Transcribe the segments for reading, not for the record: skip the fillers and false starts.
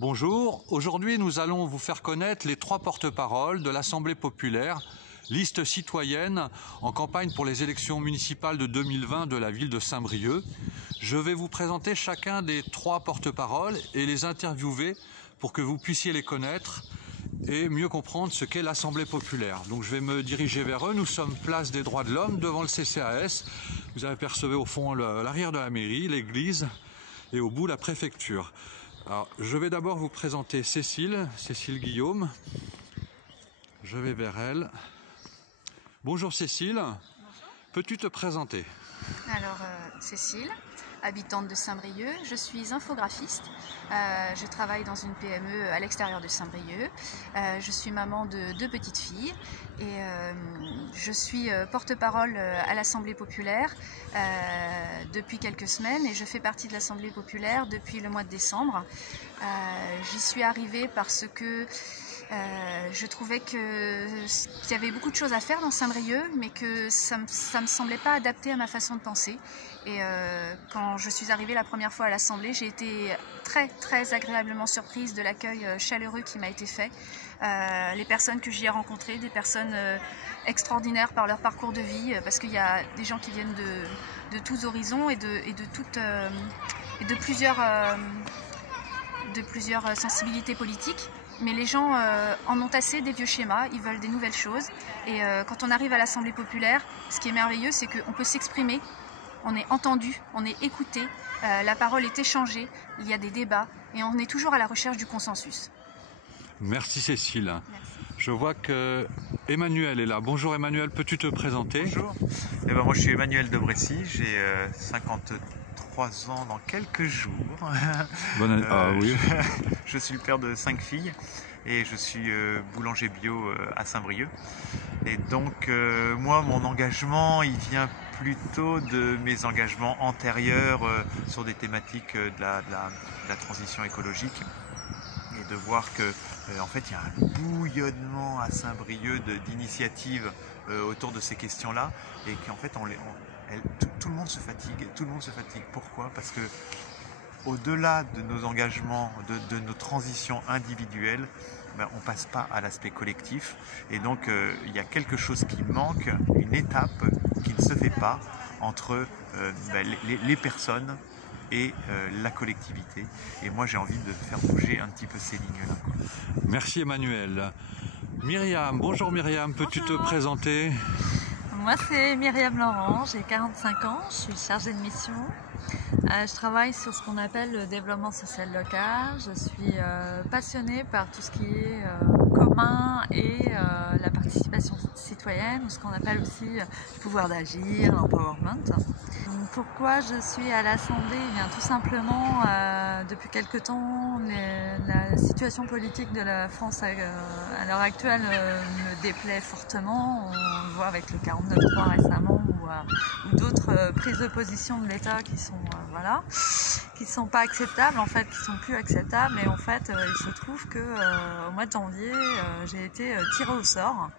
Bonjour, aujourd'hui nous allons vous faire connaître les 3 porte-paroles de l'Assemblée populaire, liste citoyenne en campagne pour les élections municipales de 2020 de la ville de Saint-Brieuc. Je vais vous présenter chacun des 3 porte-paroles et les interviewer pour que vous puissiez les connaître et mieux comprendre ce qu'est l'Assemblée populaire. Donc je vais me diriger vers eux. Nous sommes place des droits de l'homme devant le CCAS. Vous apercevez au fond l'arrière de la mairie, l'église et au bout la préfecture. Alors, je vais d'abord vous présenter Cécile Guillaume. Je vais vers elle. Bonjour Cécile. Bonjour. Peux-tu te présenter? Alors, Cécile, habitante de Saint-Brieuc, je suis infographiste. Je travaille dans une PME à l'extérieur de Saint-Brieuc. Je suis maman de 2 petites filles et je suis porte-parole à l'Assemblée populaire depuis quelques semaines et je fais partie de l'Assemblée populaire depuis le mois de décembre. J'y suis arrivée parce que je trouvais qu'il y avait beaucoup de choses à faire dans Saint-Brieuc, mais que ça me semblait pas adapté à ma façon de penser. Et quand je suis arrivée la première fois à l'Assemblée, j'ai été très agréablement surprise de l'accueil chaleureux qui m'a été fait. Les personnes que j'y ai rencontrées, des personnes extraordinaires par leur parcours de vie, parce qu'il y a des gens qui viennent de tous horizons et de plusieurs sensibilités politiques. Mais les gens en ont assez des vieux schémas, ils veulent des nouvelles choses. Et quand on arrive à l'Assemblée populaire, ce qui est merveilleux, c'est qu'on peut s'exprimer, on est entendu, on est écouté, la parole est échangée, il y a des débats et on est toujours à la recherche du consensus. Merci Cécile. Merci. Je vois que Emmanuel est là. Bonjour Emmanuel, peux-tu te présenter? Bonjour. Moi je suis Emmanuel de Brécy, j'ai 53 ans dans quelques jours. Bonne année. Oui. Je suis le père de 5 filles et je suis boulanger bio à Saint-Brieuc. Et donc moi mon engagement il vient plutôt de mes engagements antérieurs sur des thématiques de la transition écologique. Et de voir que en fait il y a un bouillonnement à Saint-Brieuc d'initiatives autour de ces questions-là et qu'en fait tout le monde se fatigue. Pourquoi? Parce que au-delà de nos engagements, de nos transitions individuelles, on passe pas à l'aspect collectif et donc il y a quelque chose qui manque, une étape qui ne se fait pas entre les personnes et la collectivité. Et moi j'ai envie de faire bouger un petit peu ces lignes-là. Merci Emmanuel. Myriam, bonjour Myriam, peux-tu te présenter? Moi c'est Myriam Laurent, j'ai 45 ans, je suis chargée de mission. Je travaille sur ce qu'on appelle le développement social local. Je suis passionnée par tout ce qui est commun et la participation citoyenne, ou ce qu'on appelle aussi le pouvoir d'agir, l'empowerment. Pourquoi je suis à l'Assemblée? Eh bien, tout simplement, depuis quelque temps, la situation politique de la France à l'heure actuelle me déplaît fortement. On le voit avec le 49.3 récemment ou d'autres prises de position de l'État qui sont pas acceptables, en fait, qui sont plus acceptables. Et en fait, il se trouve que au mois de janvier, j'ai été tirée au sort.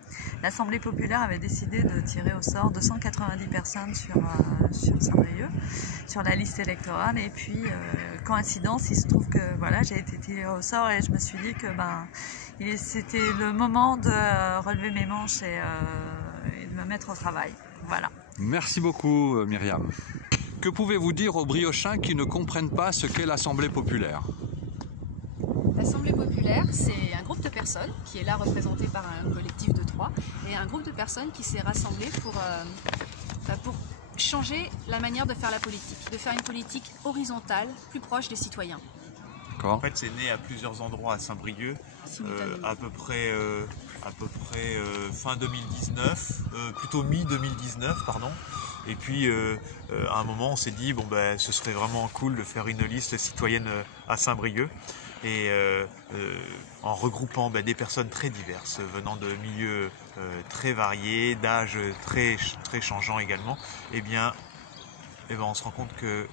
L'Assemblée populaire avait décidé de tirer au sort 290 personnes sur Saint-Brieuc, sur la liste électorale. Et puis, coïncidence, il se trouve que voilà, j'ai été tirée au sort et je me suis dit que c'était le moment de relever mes manches et de me mettre au travail. Voilà. Merci beaucoup Myriam. Que pouvez-vous dire aux briochins qui ne comprennent pas ce qu'est l'Assemblée populaire? L'Assemblée populaire, c'est un groupe de personnes qui est là représenté par un collectif de 3 et un groupe de personnes qui s'est rassemblé pour changer la manière de faire la politique, de faire une politique horizontale, plus proche des citoyens. En fait, c'est né à plusieurs endroits à Saint-Brieuc, à peu près fin 2019, plutôt mi-2019, pardon. Et puis, à un moment, on s'est dit, ce serait vraiment cool de faire une liste citoyenne à Saint-Brieuc. Et en regroupant des personnes très diverses, venant de milieux très variés, d'âges très changeants également, on se rend compte que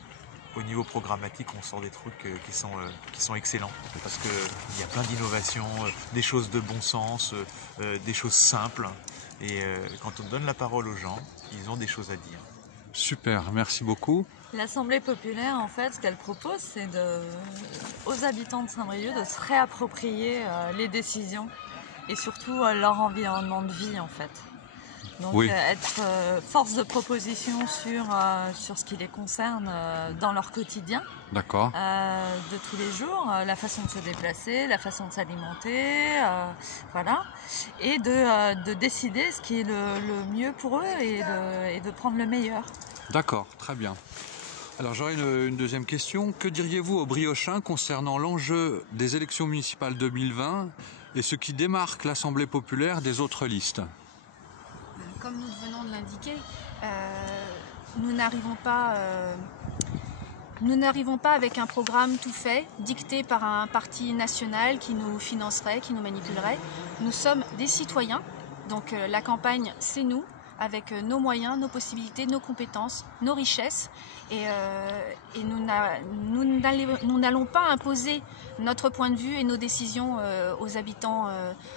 au niveau programmatique, on sort des trucs qui sont excellents parce qu'il y a plein d'innovations, des choses de bon sens, des choses simples. Et quand on donne la parole aux gens, ils ont des choses à dire. Super, merci beaucoup. L'Assemblée populaire, en fait, ce qu'elle propose, c'est aux habitants de Saint-Brieuc de se réapproprier les décisions et surtout leur environnement de vie en fait. Donc oui. Être force de proposition sur ce qui les concerne dans leur quotidien. D'accord. De tous les jours, la façon de se déplacer, la façon de s'alimenter, voilà. Et de décider ce qui est le mieux pour eux et de prendre le meilleur. D'accord, très bien. Alors j'aurais une deuxième question. Que diriez-vous aux Briochins concernant l'enjeu des élections municipales 2020 et ce qui démarque l'Assemblée populaire des autres listes ? Comme nous venons de l'indiquer, nous n'arrivons pas avec un programme tout fait, dicté par un parti national qui nous financerait, qui nous manipulerait. Nous sommes des citoyens, donc la campagne c'est nous, avec nos moyens, nos possibilités, nos compétences, nos richesses. Et nous n'allons pas imposer notre point de vue et nos décisions aux habitants,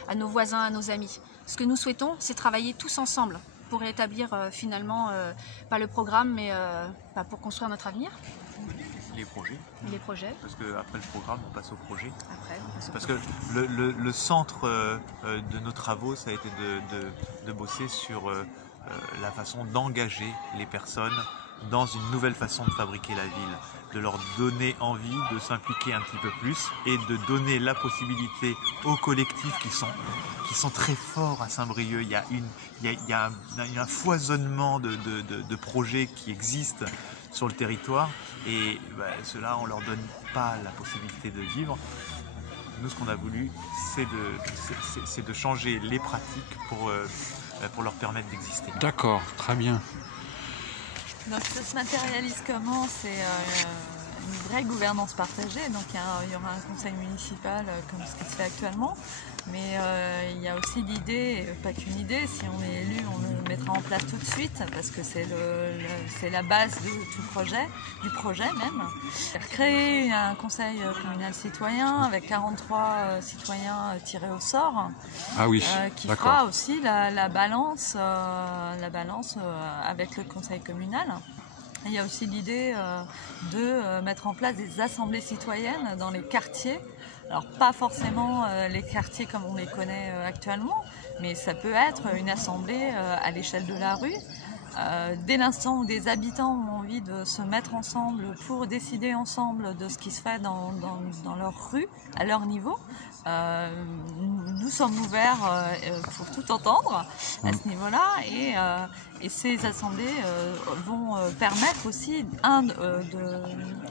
à nos voisins, à nos amis. Ce que nous souhaitons, c'est travailler tous ensemble pour établir finalement, pas le programme, mais pour construire notre avenir. Les projets. Et les projets. Parce qu'après le programme, on passe au projet. Après, on passe au Parce projet. que le centre de nos travaux, ça a été de bosser sur la façon d'engager les personnes dans une nouvelle façon de fabriquer la ville, de leur donner envie de s'impliquer un petit peu plus et de donner la possibilité aux collectifs qui sont très forts à Saint-Brieuc. Il y a un foisonnement de projets qui existent sur le territoire et ceux-là, on leur donne pas la possibilité de vivre. Nous, ce qu'on a voulu, c'est de changer les pratiques pour leur permettre d'exister. D'accord, très bien. Donc ça se matérialise comment? C'est une vraie gouvernance partagée. Donc il y aura un conseil municipal comme ce qui se fait actuellement. Mais il y a aussi l'idée, pas qu'une idée, si on est élu, on le mettra en place tout de suite parce que c'est la base de tout projet, du projet même. Créer un conseil communal citoyen avec 43 citoyens tirés au sort. Ah oui, qui fera aussi la balance avec le conseil communal. Il y a aussi l'idée de mettre en place des assemblées citoyennes dans les quartiers. Alors pas forcément les quartiers comme on les connaît actuellement, mais ça peut être une assemblée à l'échelle de la rue. Dès l'instant où des habitants ont envie de se mettre ensemble pour décider ensemble de ce qui se fait dans leur rue, à leur niveau, nous sommes ouverts pour tout entendre à ce niveau-là et ces assemblées vont permettre aussi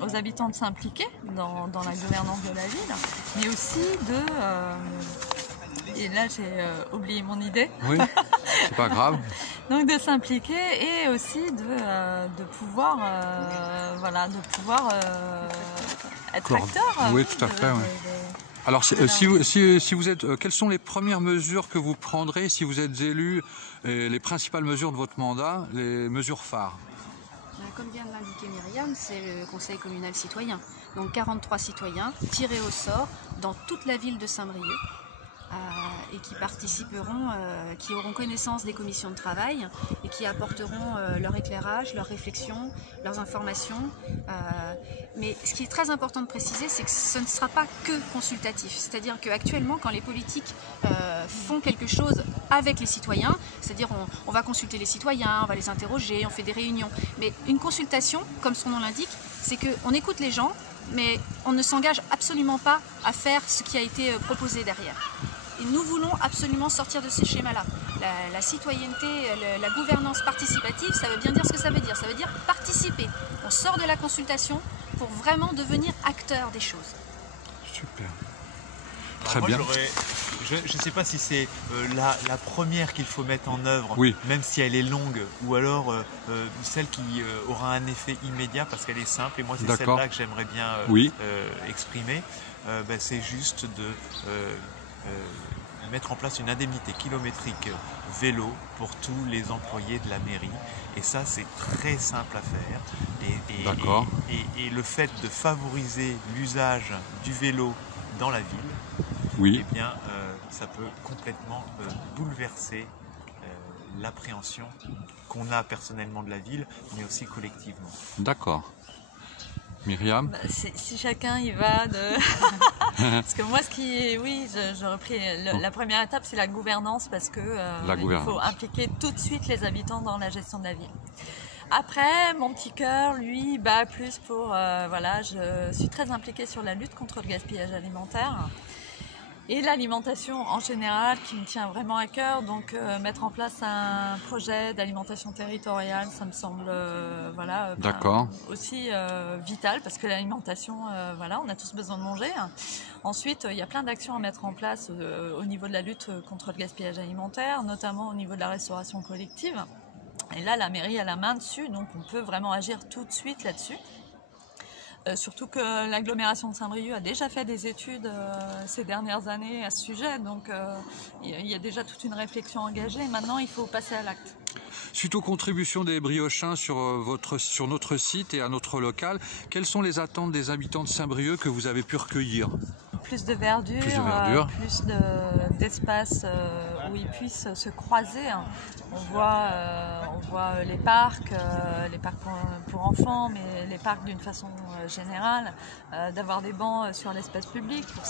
aux habitants de s'impliquer dans la gouvernance de la ville, mais aussi et là j'ai oublié mon idée. Oui, c'est pas grave. Donc de s'impliquer et aussi de pouvoir être acteur. Oui, tout à fait. Oui. Alors, si vous êtes, quelles sont les premières mesures que vous prendrez si vous êtes élu, et les principales mesures de votre mandat, les mesures phares? Comme vient de l'indiquer Myriam, c'est le conseil communal citoyen. Donc 43 citoyens tirés au sort dans toute la ville de Saint-Brieuc. Et qui participeront, qui auront connaissance des commissions de travail et qui apporteront leur éclairage, leurs réflexions, leurs informations. Mais ce qui est très important de préciser, c'est que ce ne sera pas que consultatif. C'est-à-dire qu'actuellement, quand les politiques font quelque chose avec les citoyens, c'est-à-dire on va consulter les citoyens, on va les interroger, on fait des réunions. Mais une consultation, comme son nom l'indique, c'est qu'on écoute les gens, mais on ne s'engage absolument pas à faire ce qui a été proposé derrière. Et nous voulons absolument sortir de ces schémas-là. La citoyenneté, la gouvernance participative, ça veut bien dire ce que ça veut dire. Ça veut dire participer. On sort de la consultation pour vraiment devenir acteur des choses. Super. Très bien. Je ne sais pas si c'est la première qu'il faut mettre en œuvre, oui, même si elle est longue, ou alors celle qui aura un effet immédiat parce qu'elle est simple. Et moi, c'est celle-là que j'aimerais bien exprimer. C'est juste de mettre en place une indemnité kilométrique vélo pour tous les employés de la mairie. Et ça, c'est très simple à faire. Et le fait de favoriser l'usage du vélo dans la ville, eh bien, ça peut complètement bouleverser l'appréhension qu'on a personnellement de la ville, mais aussi collectivement. D'accord. Myriam? Si chacun y va de... Parce que moi, j'ai repris la première étape, c'est la gouvernance, parce que il faut impliquer tout de suite les habitants dans la gestion de la ville. Après, mon petit cœur, lui, bat plus pour... je suis très impliquée sur la lutte contre le gaspillage alimentaire et l'alimentation en général, qui me tient vraiment à cœur. Donc, mettre en place un projet d'alimentation territoriale, ça me semble aussi vital, parce que l'alimentation, on a tous besoin de manger. Ensuite, il y a plein d'actions à mettre en place au niveau de la lutte contre le gaspillage alimentaire, notamment au niveau de la restauration collective. Et là, la mairie a la main dessus, donc on peut vraiment agir tout de suite là-dessus. Surtout que l'agglomération de Saint-Brieuc a déjà fait des études ces dernières années à ce sujet, donc il y a déjà toute une réflexion engagée. Maintenant, il faut passer à l'acte. Suite aux contributions des Briochins sur notre site et à notre local, quelles sont les attentes des habitants de Saint-Brieuc que vous avez pu recueillir? Plus de verdure, plus d'espace où ils puissent se croiser. On voit les parcs pour enfants, mais les parcs d'une façon générale, d'avoir des bancs sur l'espace public pour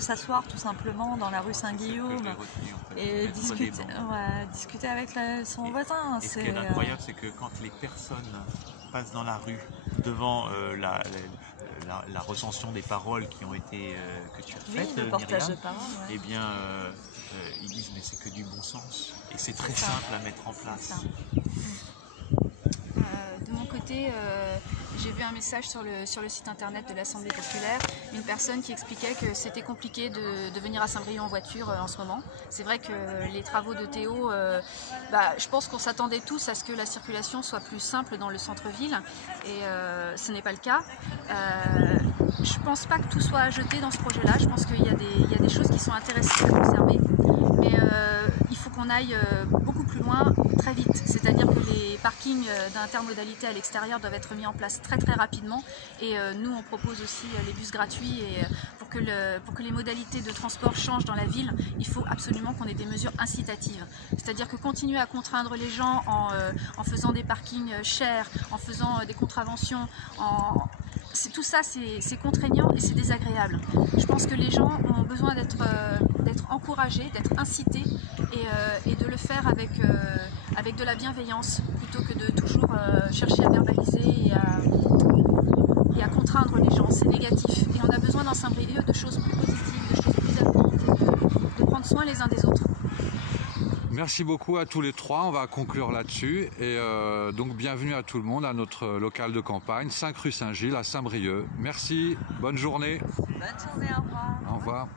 s'asseoir tout simplement dans la rue Saint-Guillaume et discuter avec son voisin. Et ce qui est incroyable, c'est que quand les personnes passent dans la rue devant la recension des paroles qui ont été que tu as faites, le portage Myriam, de paroles, eh bien, ils disent mais c'est que du bon sens et c'est très simple à mettre en place. De mon côté, j'ai vu un message sur le site internet de l'Assemblée populaire, une personne qui expliquait que c'était compliqué de venir à Saint-Brieuc en voiture en ce moment. C'est vrai que les travaux de Théo, je pense qu'on s'attendait tous à ce que la circulation soit plus simple dans le centre-ville, et ce n'est pas le cas. Je ne pense pas que tout soit à jeter dans ce projet-là, je pense qu'il y a des choses qui sont intéressantes à conserver, mais il faut qu'on aille beaucoup plus loin très vite, c'est-à-dire que les parkings d'intermodalité à l'extérieur doivent être mis en place très rapidement, et nous on propose aussi les bus gratuits, et pour que les modalités de transport changent dans la ville, il faut absolument qu'on ait des mesures incitatives, c'est-à-dire que continuer à contraindre les gens en faisant des parkings chers, en faisant des contraventions, tout ça c'est contraignant et c'est désagréable. Je pense que les gens ont besoin d'être encouragés, d'être incités, et de le faire avec de la bienveillance plutôt que de toujours chercher à verbaliser et à contraindre les gens. C'est négatif, et on a besoin dans Saint-Brieuc de choses plus positives, de choses plus apportantes, et de prendre soin les uns des autres. Merci beaucoup à tous les trois, on va conclure là-dessus, et donc bienvenue à tout le monde à notre local de campagne, 5 rue Saint-Gilles à Saint-Brieuc. Merci, bonne journée. Bonne journée, au revoir. Au revoir.